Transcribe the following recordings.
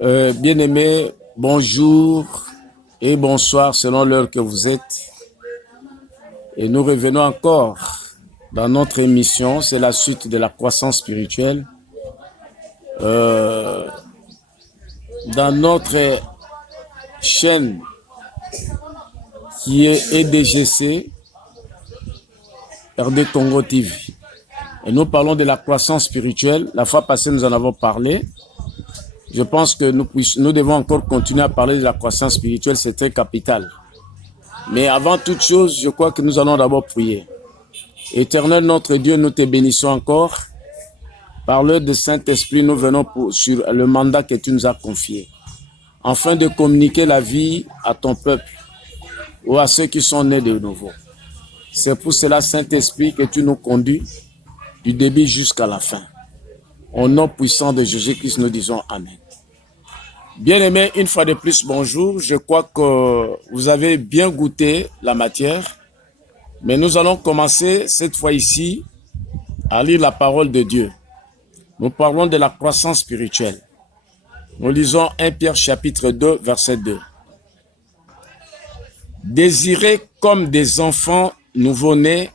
Bien-aimés, bonjour et bonsoir selon l'heure que vous êtes. Et nous revenons encore dans notre émission, c'est la suite de la croissance spirituelle. Dans notre chaîne qui est EDGC, RD Congo TV. Et nous parlons de la croissance spirituelle. La fois passée, nous en avons parlé. Je pense que nous devons encore continuer à parler de la croissance spirituelle, c'est très capital. Mais avant toute chose, je crois que nous allons d'abord prier. Éternel notre Dieu, nous te bénissons encore. Par l'œuvre de Saint-Esprit, nous venons sur le mandat que tu nous as confié, afin de communiquer la vie à ton peuple ou à ceux qui sont nés de nouveau. C'est pour cela, Saint-Esprit, que tu nous conduis du début jusqu'à la fin. Au nom puissant de Jésus-Christ, nous disons Amen. Bien-aimés, une fois de plus, bonjour. Je crois que vous avez bien goûté la matière. Mais nous allons commencer cette fois ici à lire la parole de Dieu. Nous parlons de la croissance spirituelle. Nous lisons 1 Pierre chapitre 2, verset 2. Désirez comme des enfants nouveau-nés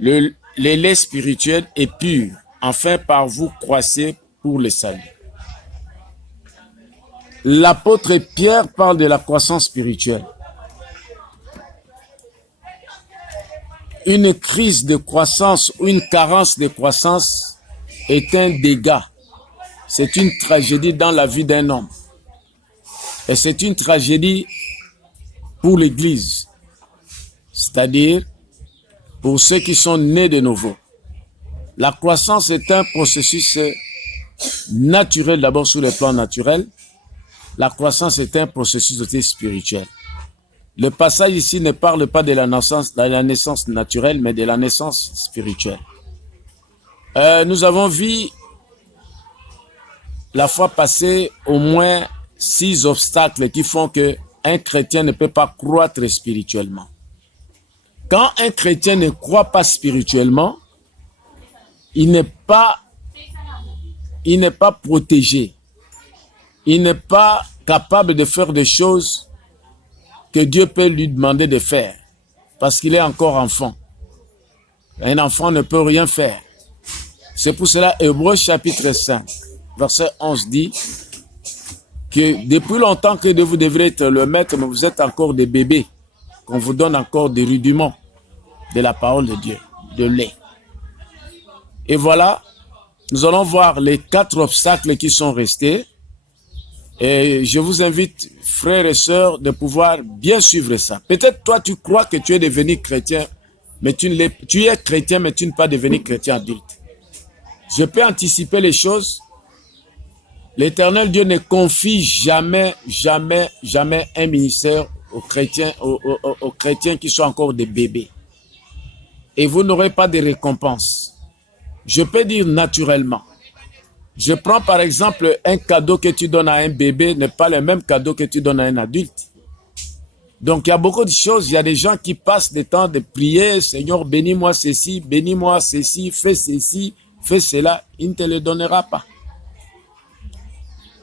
le lait spirituel et pur, enfin par vous croissez pour le salut. L'apôtre Pierre parle de la croissance spirituelle. Une crise de croissance ou une carence de croissance est un dégât. C'est une tragédie dans la vie d'un homme. Et c'est une tragédie pour l'Église, c'est-à-dire pour ceux qui sont nés de nouveau. La croissance est un processus naturel, d'abord sur le plan naturel. La croissance est un processus aussi spirituel. Le passage ici ne parle pas de la naissance naturelle, mais de la naissance spirituelle. Nous avons vu la fois passée au moins 6 obstacles qui font qu'un chrétien ne peut pas croître spirituellement. Quand un chrétien ne croit pas spirituellement, il n'est pas protégé. Il n'est pas capable de faire des choses que Dieu peut lui demander de faire parce qu'il est encore enfant. Un enfant ne peut rien faire. C'est pour cela, Hébreux chapitre 5, verset 11 dit que depuis longtemps que vous devrez être le maître, mais vous êtes encore des bébés, qu'on vous donne encore des rudiments de la parole de Dieu, de lait. Et voilà, nous allons voir les 4 obstacles qui sont restés. Et je vous invite, frères et sœurs, de pouvoir bien suivre ça. Peut-être toi, tu crois que tu es devenu chrétien, mais tu es chrétien, mais tu n'es pas devenu chrétien adulte. Je peux anticiper les choses. L'Éternel Dieu ne confie jamais un ministère aux chrétiens qui sont encore des bébés. Et vous n'aurez pas de récompense. Je peux dire naturellement. Je prends par exemple un cadeau que tu donnes à un bébé n'est pas le même cadeau que tu donnes à un adulte. Donc il y a beaucoup de choses, il y a des gens qui passent des temps de prier, Seigneur bénis-moi ceci, fais ceci, fais cela, il ne te le donnera pas.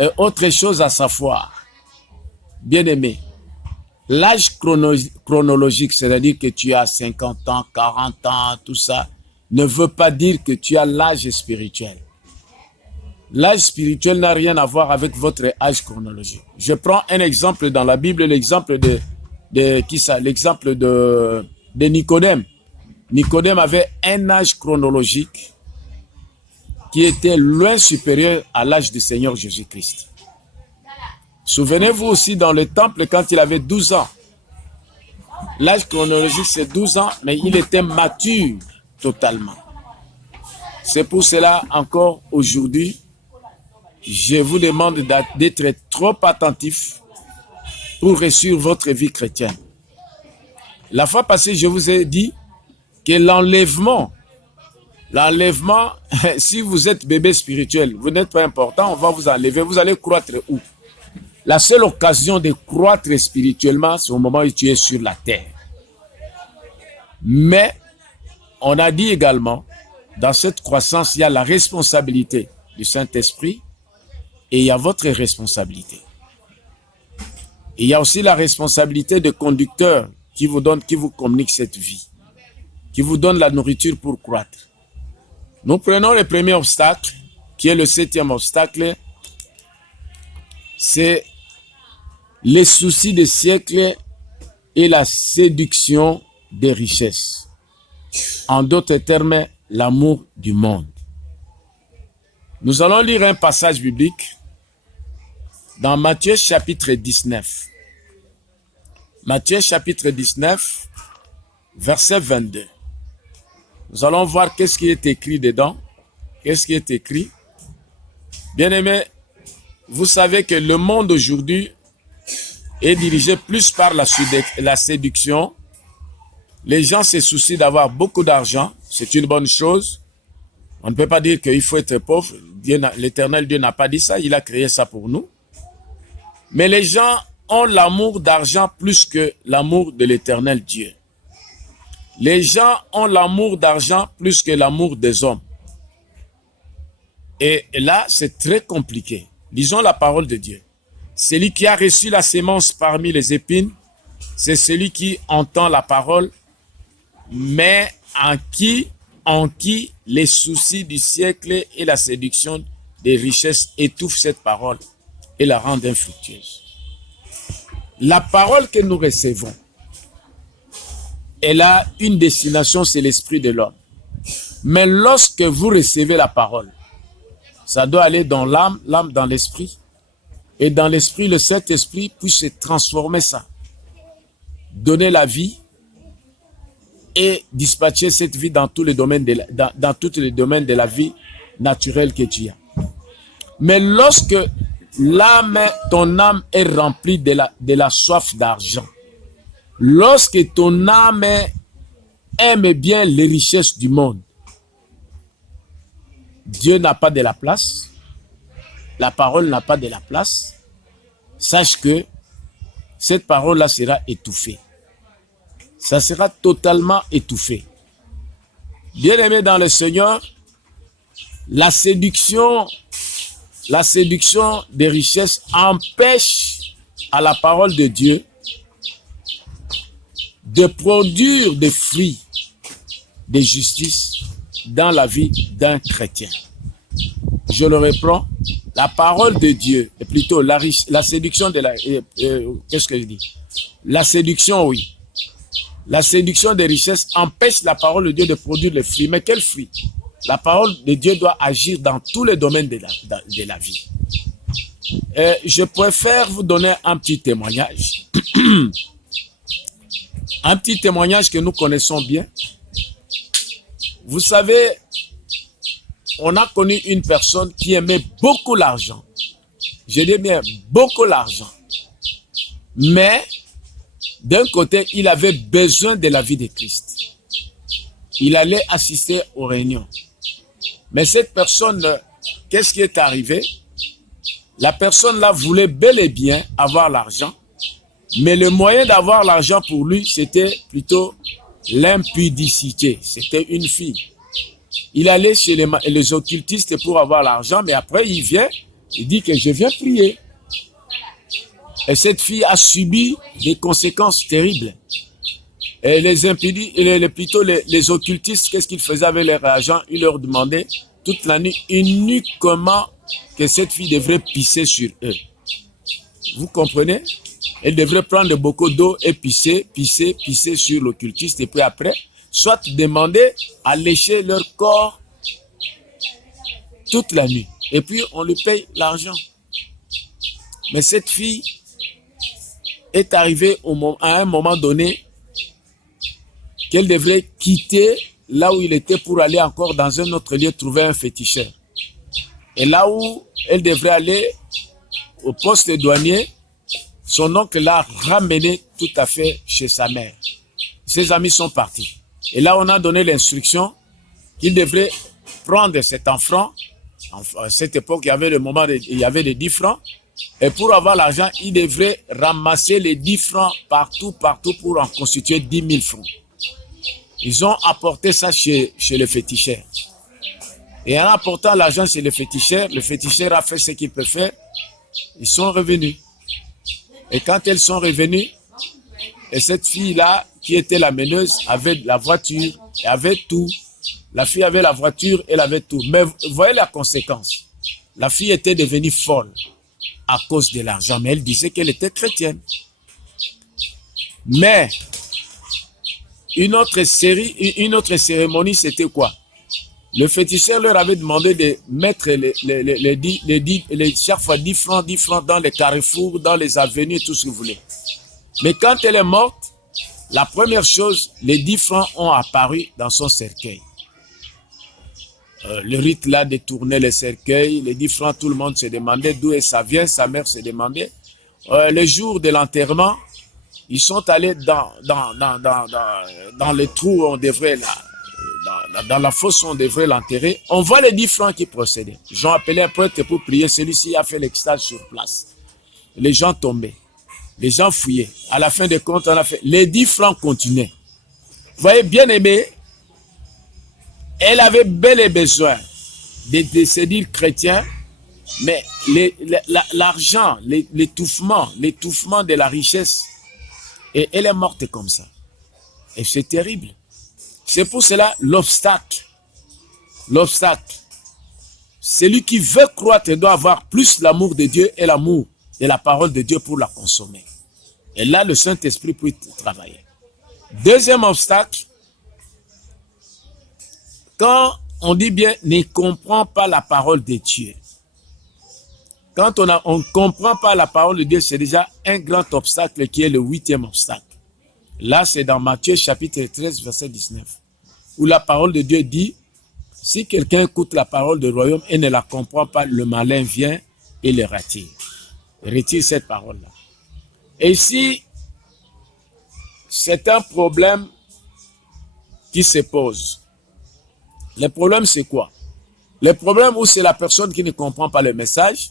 Et autre chose à savoir, bien-aimé, l'âge chronologique, c'est-à-dire que tu as 50 ans, 40 ans, tout ça, ne veut pas dire que tu as l'âge spirituel. L'âge spirituel n'a rien à voir avec votre âge chronologique. Je prends un exemple dans la Bible, l'exemple de Nicodème. Nicodème avait un âge chronologique qui était loin supérieur à l'âge du Seigneur Jésus-Christ. Souvenez-vous aussi dans le temple quand il avait 12 ans. L'âge chronologique c'est 12 ans, mais il était mature totalement. C'est pour cela encore aujourd'hui, je vous demande d'être trop attentif pour réussir votre vie chrétienne. La fois passée, je vous ai dit que l'enlèvement, si vous êtes bébé spirituel, vous n'êtes pas important, on va vous enlever, vous allez croître où? La seule occasion de croître spirituellement, c'est au moment où tu es sur la terre. Mais, on a dit également, dans cette croissance, il y a la responsabilité du Saint-Esprit, Et il y a votre responsabilité. Et il y a aussi la responsabilité de conducteur qui vous communique cette vie, qui vous donne la nourriture pour croître. Nous prenons le premier obstacle, qui est le 7e obstacle, c'est les soucis des siècles et la séduction des richesses. En d'autres termes, l'amour du monde. Nous allons lire un passage biblique dans Matthieu chapitre 19. Matthieu chapitre 19, verset 22. Nous allons voir qu'est-ce qui est écrit dedans. Qu'est-ce qui est écrit? Bien-aimés, vous savez que le monde aujourd'hui est dirigé plus par la séduction. Les gens se soucient d'avoir beaucoup d'argent. C'est une bonne chose. On ne peut pas dire qu'il faut être pauvre. L'Éternel Dieu n'a pas dit ça. Il a créé ça pour nous. Mais les gens ont l'amour d'argent plus que l'amour de l'Éternel Dieu. Les gens ont l'amour d'argent plus que l'amour des hommes. Et là, c'est très compliqué. Lisons la parole de Dieu. Celui qui a reçu la sémence parmi les épines, c'est celui qui entend la parole, mais en qui les soucis du siècle et la séduction des richesses étouffent cette parole et la rendent infructueuse. La parole que nous recevons, elle a une destination, c'est l'esprit de l'homme. Mais lorsque vous recevez la parole, ça doit aller dans l'âme, l'âme dans l'esprit. Et dans l'esprit, le Saint-Esprit puisse transformer ça. Donner la vie et dispatcher cette vie dans tous les domaines dans tous les domaines de la vie naturelle que tu as. Mais lorsque ton âme est remplie de la soif d'argent, lorsque ton âme aime bien les richesses du monde, Dieu n'a pas de la place, la parole n'a pas de la place, sache que cette parole-là sera étouffée. Ça sera totalement étouffé. Bien-aimé dans le Seigneur, la séduction des richesses empêche à la parole de Dieu de produire des fruits de justice dans la vie d'un chrétien. Je le reprends, la parole de Dieu, et plutôt la séduction de la... qu'est-ce que je dis? La séduction, oui. La séduction des richesses empêche la parole de Dieu de produire les fruits. Mais quels fruits? La parole de Dieu doit agir dans tous les domaines de la vie. Je préfère vous donner un petit témoignage. Un petit témoignage que nous connaissons bien. Vous savez, on a connu une personne qui aimait beaucoup l'argent. Je dis bien beaucoup l'argent. Mais d'un côté, il avait besoin de la vie de Christ. Il allait assister aux réunions. Mais cette personne, qu'est-ce qui est arrivé? La personne là voulait bel et bien avoir l'argent. Mais le moyen d'avoir l'argent pour lui, c'était plutôt l'impudicité. C'était une fille. Il allait chez les occultistes pour avoir l'argent, mais après il vient, il dit que je viens prier. Et cette fille a subi des conséquences terribles. Et les occultistes, qu'est-ce qu'ils faisaient avec leur argent? Ils leur demandaient toute la nuit uniquement que cette fille devrait pisser sur eux. Vous comprenez? Elle devrait prendre beaucoup d'eau et pisser sur l'occultiste. Et puis après, soit demander à lécher leur corps toute la nuit. Et puis on lui paye l'argent. Mais cette fille est arrivée à un moment donné qu'elle devrait quitter là où il était pour aller encore dans un autre lieu trouver un féticheur. Et là où elle devrait aller au poste douanier, son oncle l'a ramené tout à fait chez sa mère. Ses amis sont partis. Et là, on a donné l'instruction qu'il devrait prendre cet enfant. À cette époque, il y avait les 10 francs. Et pour avoir l'argent, il devrait ramasser les 10 francs partout pour en constituer 10 000 francs. Ils ont apporté ça chez le féticheur. Et en apportant l'argent chez le féticheur a fait ce qu'il peut faire. Ils sont revenus. Et quand elles sont revenues, et cette fille-là, qui était la meneuse, avait la voiture, et avait tout. La fille avait la voiture, elle avait tout. Mais vous voyez la conséquence. La fille était devenue folle à cause de l'argent, mais elle disait qu'elle était chrétienne. Mais une autre cérémonie, c'était quoi? Le féticheur leur avait demandé de mettre chaque fois 10 francs dans les carrefours, dans les avenues, tout ce que vous voulez. Mais quand elle est morte, la première chose, les 10 francs ont apparu dans son cercueil. Le rite là détournait le cercueil, les 10 francs, tout le monde se demandait d'où ça vient, sa mère se demandait. Le jour de l'enterrement, ils sont allés dans le trou où on devrait, dans la fosse où on devrait l'enterrer. On voit les 10 francs qui procédaient. Ils ont appelé un prêtre pour prier, celui-ci a fait l'extase sur place. Les gens tombaient, les gens fouillaient. À la fin des comptes, on a fait, les 10 francs continuaient. Vous voyez, bien aimé, elle avait bel et besoin de se dire chrétien, mais l'argent, l'étouffement de la richesse, et elle est morte comme ça. Et c'est terrible. C'est pour cela l'obstacle. Celui qui veut croître doit avoir plus l'amour de Dieu et l'amour de la parole de Dieu pour la consommer. Et là, le Saint-Esprit peut travailler. Deuxième obstacle, quand on dit bien, ne comprend pas la parole de Dieu. Quand on ne comprend pas la parole de Dieu, c'est déjà un grand obstacle qui est le 8e obstacle. Là, c'est dans Matthieu chapitre 13, verset 19, où la parole de Dieu dit, si quelqu'un écoute la parole du royaume et ne la comprend pas, le malin vient et le retire. Retire cette parole-là. Et ici, c'est un problème qui se pose. Le problème, c'est quoi? Le problème où c'est la personne qui ne comprend pas le message.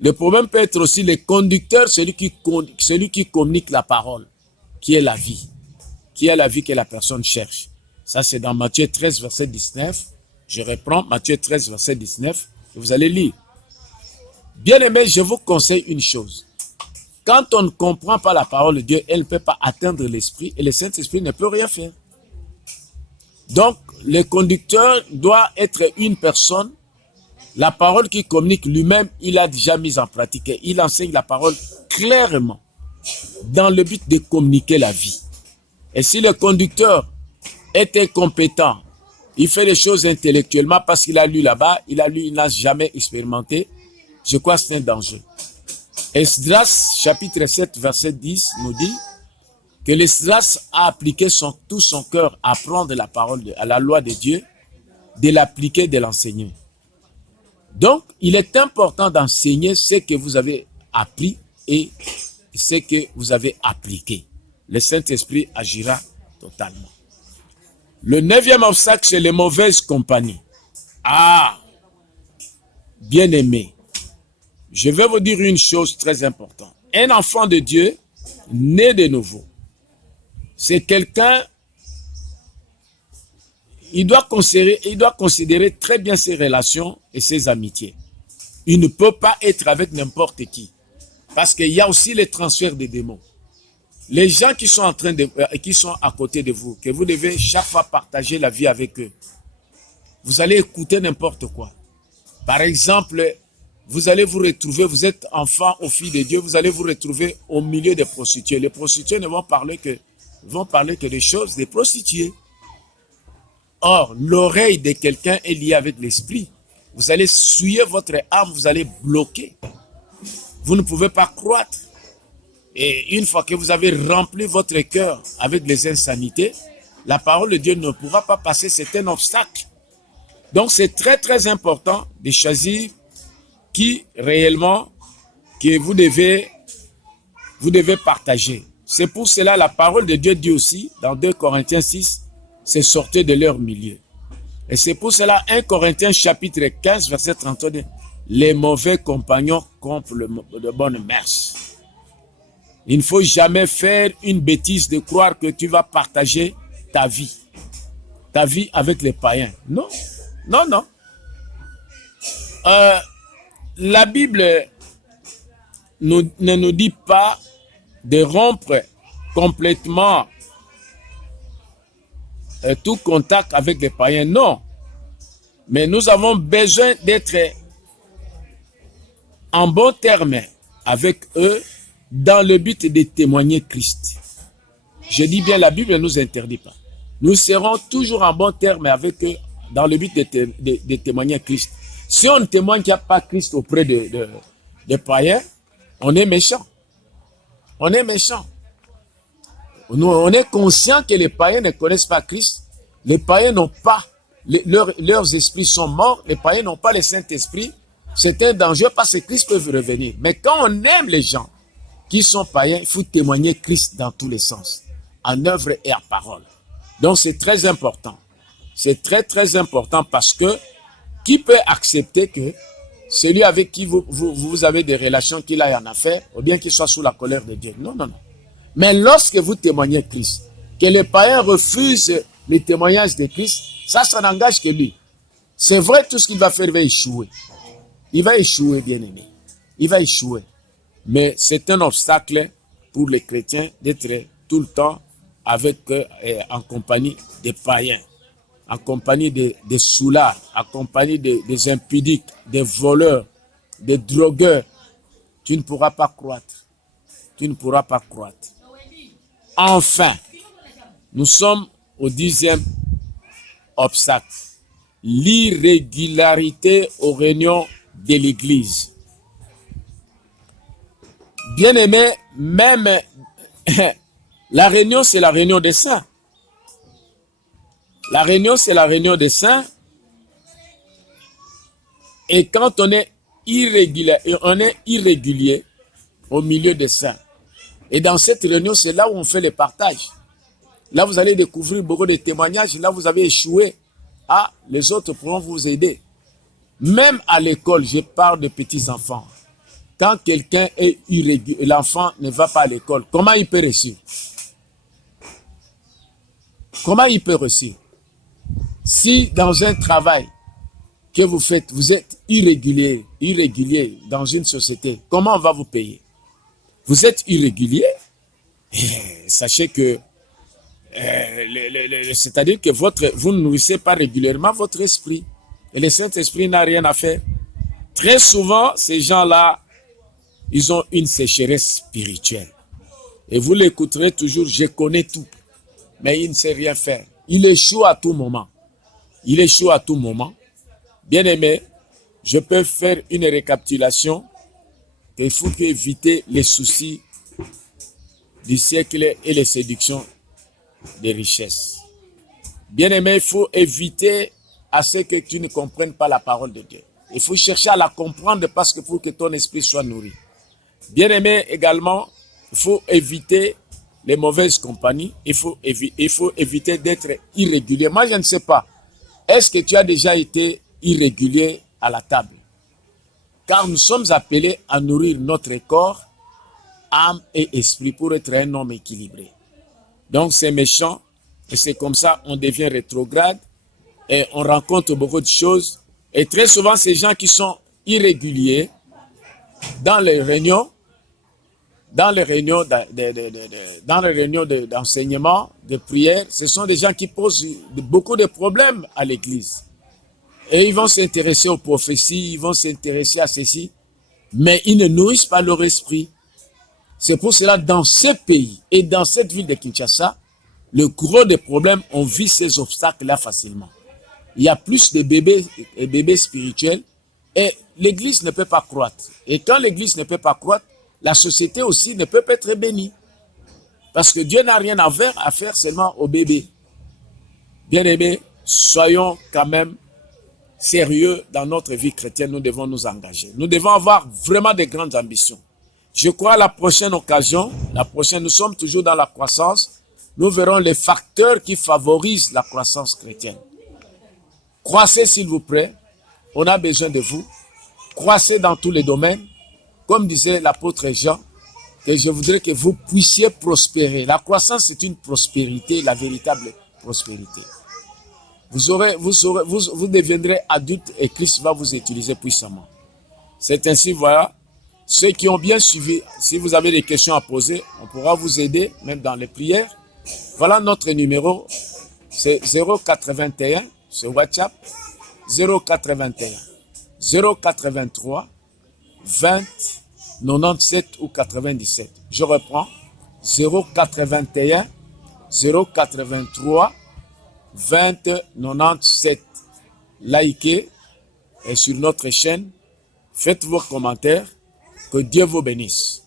Le problème peut être aussi le conducteur, celui qui communique la parole, qui est la vie que la personne cherche. Ça, c'est dans Matthieu 13, verset 19. Je reprends Matthieu 13, verset 19. Et vous allez lire. Bien aimé, je vous conseille une chose. Quand on ne comprend pas la parole de Dieu, elle ne peut pas atteindre l'esprit et le Saint-Esprit ne peut rien faire. Donc, le conducteur doit être une personne. La parole qu'il communique lui-même, il a déjà mis en pratique. Il enseigne la parole clairement dans le but de communiquer la vie. Et si le conducteur est incompétent, il fait les choses intellectuellement parce qu'il a lu là-bas, il n'a jamais expérimenté, je crois que c'est un danger. Esdras, chapitre 7, verset 10, nous dit que l'Esdras a appliqué tout son cœur à prendre la parole, à la loi de Dieu, de l'appliquer, de l'enseigner. Donc, il est important d'enseigner ce que vous avez appris et ce que vous avez appliqué. Le Saint-Esprit agira totalement. Le 9e obstacle, c'est les mauvaises compagnies. Ah, bien aimé, je vais vous dire une chose très importante. Un enfant de Dieu, né de nouveau, c'est quelqu'un, il doit considérer très bien ses relations et ses amitiés. Il ne peut pas être avec n'importe qui. Parce qu'il y a aussi les transferts de démons. Les gens qui sont qui sont à côté de vous, que vous devez chaque fois partager la vie avec eux, vous allez écouter n'importe quoi. Par exemple, vous allez vous retrouver, vous êtes enfant ou fille de Dieu, vous allez vous retrouver au milieu des prostituées. Les prostituées ne vont parler que des choses des prostituées. Or, l'oreille de quelqu'un est liée avec l'esprit. Vous allez souiller votre âme, vous allez bloquer. Vous ne pouvez pas croître. Et une fois que vous avez rempli votre cœur avec les insanités, la parole de Dieu ne pourra pas passer, c'est un obstacle. Donc c'est très très important de choisir qui réellement que vous devez partager. C'est pour cela la parole de Dieu dit aussi dans 2 Corinthiens 6, c'est sortir de leur milieu. Et c'est pour cela 1 Corinthiens chapitre 15 verset 32, les mauvais compagnons comptent de bonnes mœurs. Il ne faut jamais faire une bêtise de croire que tu vas partager ta vie avec les païens. Non, non, non. La Bible ne nous dit pas de rompre complètement tout contact avec les païens, non. Mais nous avons besoin d'être en bon terme avec eux dans le but de témoigner Christ. Je dis bien, la Bible ne nous interdit pas. Nous serons toujours en bon terme avec eux dans le but de témoigner Christ. Si on ne témoigne qu'il n'y a pas Christ auprès des païens, on est méchant. On est méchant. On est conscient que les païens ne connaissent pas Christ. Les païens n'ont pas, leurs esprits sont morts. Les païens n'ont pas le Saint-Esprit. C'est un danger parce que Christ peut revenir. Mais quand on aime les gens qui sont païens, il faut témoigner Christ dans tous les sens, en œuvre et en parole. Donc c'est très important. C'est très très important parce que qui peut accepter que celui avec qui vous avez des relations qu'il aille en affaire, ou bien qu'il soit sous la colère de Dieu? Non, non, non. Mais lorsque vous témoignez Christ, que les païens refusent les témoignages de Christ, ça n'engage que lui. C'est vrai, tout ce qu'il va faire, il va échouer. Il va échouer, bien-aimé. Il va échouer. Mais c'est un obstacle pour les chrétiens d'être tout le temps avec, en compagnie des païens, en compagnie des soulards, en compagnie des impudiques, des voleurs, des drogueurs. Tu ne pourras pas croître. Tu ne pourras pas croître. Enfin, nous sommes au 10e obstacle. L'irrégularité aux réunions de l'Église. Bien-aimé, même la réunion, c'est la réunion des saints. La réunion, c'est la réunion des saints. Et quand on est irrégulier au milieu des saints. Et dans cette réunion, c'est là où on fait le partage. Là, vous allez découvrir beaucoup de témoignages. Là, vous avez échoué. Ah, les autres pourront vous aider. Même à l'école, je parle de petits enfants. Quand quelqu'un est irrégulier, l'enfant ne va pas à l'école, comment il peut réussir? Comment il peut réussir? Si dans un travail que vous faites, vous êtes irrégulier dans une société, comment on va vous payer? Vous êtes irrégulier? Sachez que c'est-à-dire que vous ne nourrissez pas régulièrement votre esprit. Et le Saint-Esprit n'a rien à faire. Très souvent, ces gens-là, ils ont une sécheresse spirituelle. Et vous l'écouterez toujours, je connais tout. Mais il ne sait rien faire. Il échoue à tout moment. Il échoue à tout moment. Bien aimé, je peux faire une récapitulation. Il faut éviter les soucis du siècle et les séductions des richesses. Bien aimé, il faut éviter à ce que tu ne comprennes pas la parole de Dieu. Il faut chercher à la comprendre parce que pour que ton esprit soit nourri. Bien aimé également, il faut éviter les mauvaises compagnies. Il faut éviter d'être irrégulier. Moi, je ne sais pas. Est-ce que tu as déjà été irrégulier à la table? Car nous sommes appelés à nourrir notre corps, âme et esprit pour être un homme équilibré. Donc c'est méchant et c'est comme ça on devient rétrograde et on rencontre beaucoup de choses. Et très souvent ces gens qui sont irréguliers dans les réunions d'enseignement, de prière, ce sont des gens qui posent beaucoup de problèmes à l'église. Et ils vont s'intéresser aux prophéties, ils vont s'intéresser à ceci, mais ils ne nourrissent pas leur esprit. C'est pour cela, dans ce pays et dans cette ville de Kinshasa, le gros des problèmes, on vit ces obstacles-là facilement. Il y a plus de bébés spirituels et l'église ne peut pas croître. Et quand l'église ne peut pas croître, la société aussi ne peut pas être bénie. Parce que Dieu n'a rien à faire seulement aux bébés. Bien aimés, soyons quand même sérieux dans notre vie chrétienne, nous devons nous engager. Nous devons avoir vraiment de grandes ambitions. Je crois à la prochaine occasion, nous sommes toujours dans la croissance, nous verrons les facteurs qui favorisent la croissance chrétienne. Croissez s'il vous plaît, on a besoin de vous. Croissez dans tous les domaines. Comme disait l'apôtre Jean, que je voudrais que vous puissiez prospérer. La croissance, c'est une prospérité, la véritable prospérité. vous deviendrez adulte et Christ va vous utiliser puissamment. C'est ainsi, voilà. Ceux qui ont bien suivi, si vous avez des questions à poser, on pourra vous aider, même dans les prières. Voilà notre numéro, c'est 081, c'est WhatsApp, 081, 083, 20, 97 ou 97. Je reprends, 081, 083, 20, 97. Likez et sur notre chaîne, faites vos commentaires. Que Dieu vous bénisse.